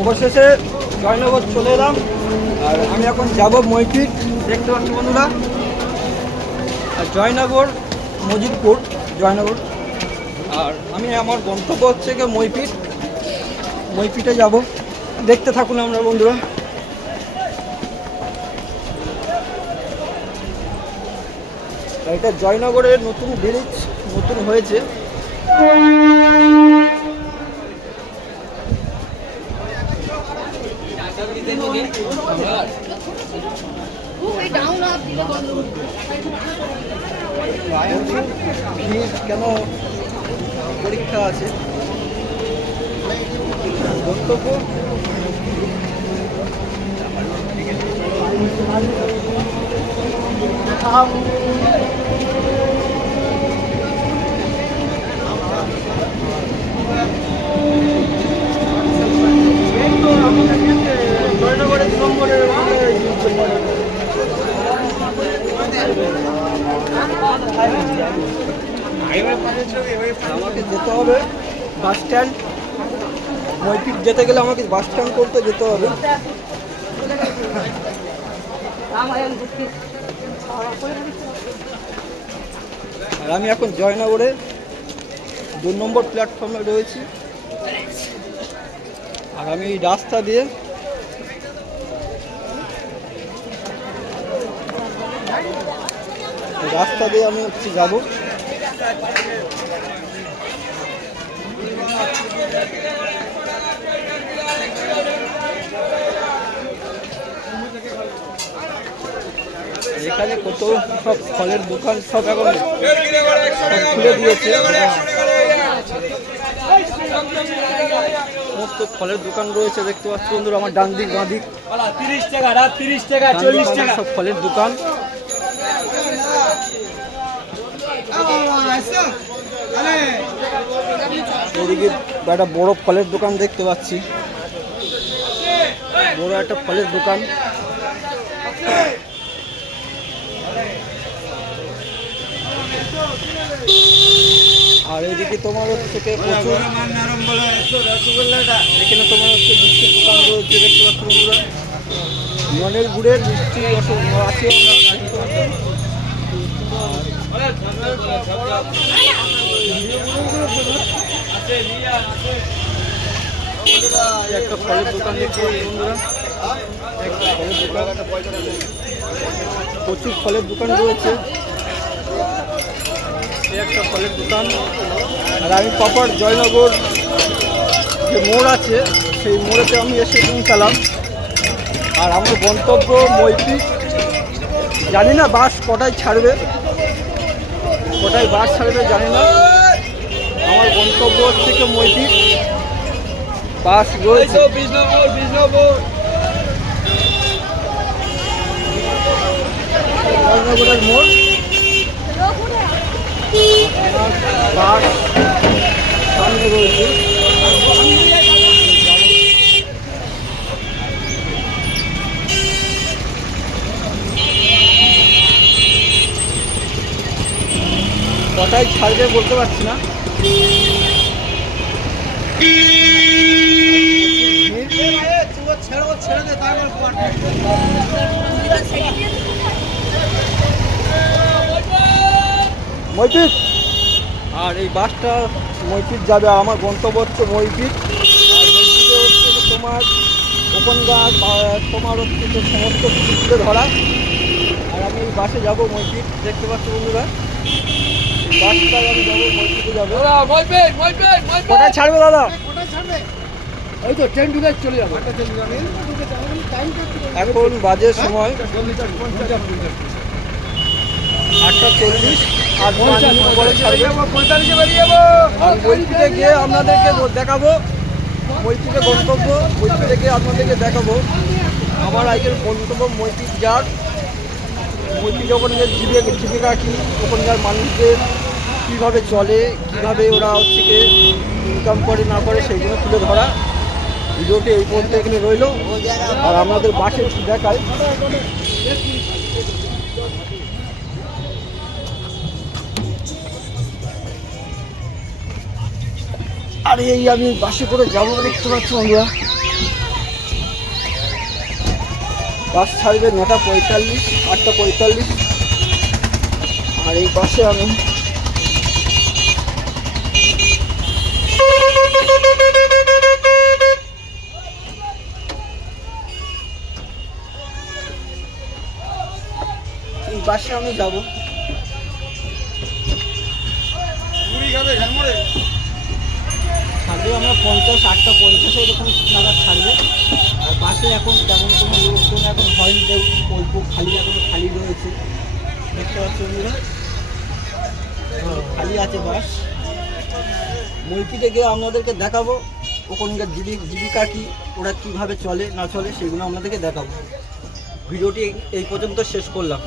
অবশেষে জয়নগর চলে এলাম। আর আমি এখন যাব মইপিট, দেখতে পাচ্ছি বন্ধুরা। আর জয়নগর মজিদপুর, জয়নগর। আর আমি আমার গন্তব্য হচ্ছে গিয়ে মইপিট। মইপিটে যাব, দেখতে থাকুন আমরা বন্ধুরা। এটা জয়নগরের নতুন ব্রিজ, নতুন হয়েছে। কেন পরীক্ষা আছে, গন্তব্য জয়নগরের নম্বরের আমাকে যেতে হবে বাস স্ট্যান্ড। মইপিট যেতে গেলে আমাকে বাস স্ট্যান্ড করতে যেতে হবে। আর আমি এখন জয়নগরে 2 নম্বর প্ল্যাটফর্মে রয়েছি। আর আমি এই রাস্তা দিয়ে আমি হচ্ছে যাবো। এখানে কত সব ফলের দোকান সব এখন খুলে দিয়েছে। সমস্ত ফলের দোকান রয়েছে, দেখতে পাচ্ছি বন্ধুরা আমার ডান দিক বাঁ দিক। 30 টাকা, 30 টাকা, 40 টাকা সব ফলের দোকান। এদিকে একটা বড় ফলের দোকান দেখতে পাচ্ছি, বড় একটা ফলের দোকান। আর এদিকে তোমার হচ্ছে প্রচুর এখানে তোমার হচ্ছে মিষ্টির দোকান রয়েছে, দেখতে পাচ্ছি বন্ধুরা। ননের গুড়ের মিষ্টি আছে। একটা ফলের দোকান দেখতে পাচ্ছি বন্ধুরা, প্রচুর ফলের দোকান রয়েছে। একটা ফলের দোকান। আর আমি প্রপার জয়নগর যে মোড় আছে সেই মোড়েতে আমি এসে পৌঁছালাম। আর আমার গন্তব্য মইপিট। জানি না বাস কটায় ছাড়বে, জানি না। আমার গন্তব্য হচ্ছে কি মইপিট। বাস রয়েছে জয়নগরের মোড়। বাস সামনে রয়েছে। কটায় ছাড়বে বলতে পারছি না। মইপিট। আর এই বাসটা মইপিট যাবে। আর আমার গন্তব্য হচ্ছে মইপিট। আর মইপিটে হচ্ছে তোমার ওখানকার তোমার হচ্ছে যে সমস্ত কিছু তুলে ধরা। আর আমি এই বাসে যাবো মইপিট, দেখতে পাচ্ছি বন্ধুরা। বাসটায় আমি যাবো, মইপিটে যাবো। কোথায় ছাড়বে দাদা? ওই তো ট্রেন ঢুকে চলে যাবো। এখন বাজে সময় 8:40। আর মইপিটে গিয়ে আপনাদেরকে দেখাবো, মইপিটে গন্তব্য। মইপিটে গিয়ে আপনাদেরকে দেখাবো আমার আজকের গন্তব্য মইপিট যার। মইপিটে ওখানকার জীবিকা কী, ওখানকার মানুষদের কীভাবে চলে, কীভাবে ওরা হচ্ছে গিয়ে ইনকাম করে না করে সেইগুলো তুলে ধরা। ভিডিওটি এই পর্যন্ত এখানে রইল। আর আমাদের বাসে দেখায়। আর এই আমি বাসে করে যাবো, দেখতে পাচ্ছি বন্ধুরা। বাস ছাড়বে 9:45, 8:45। আর এই বাসে আমি যাব। ছাড়বে আমরা 50, 8:50 এরকম নাগাদ ছাড়বে। আর বাসে এখন তেমন কোনো লোকজন এখন হয়নি, অল্প খালি, এখন খালি রয়েছে, দেখতে পাচ্ছেন বন্ধুরা, খালি আছে বাস। মইপিটে গিয়ে আপনাদেরকে দেখাবো ওখানকার জীবিকা কী, ওরা কীভাবে চলে না চলে সেগুলো আপনাদেরকে দেখাবো। ভিডিওটি এই পর্যন্ত শেষ করলাম।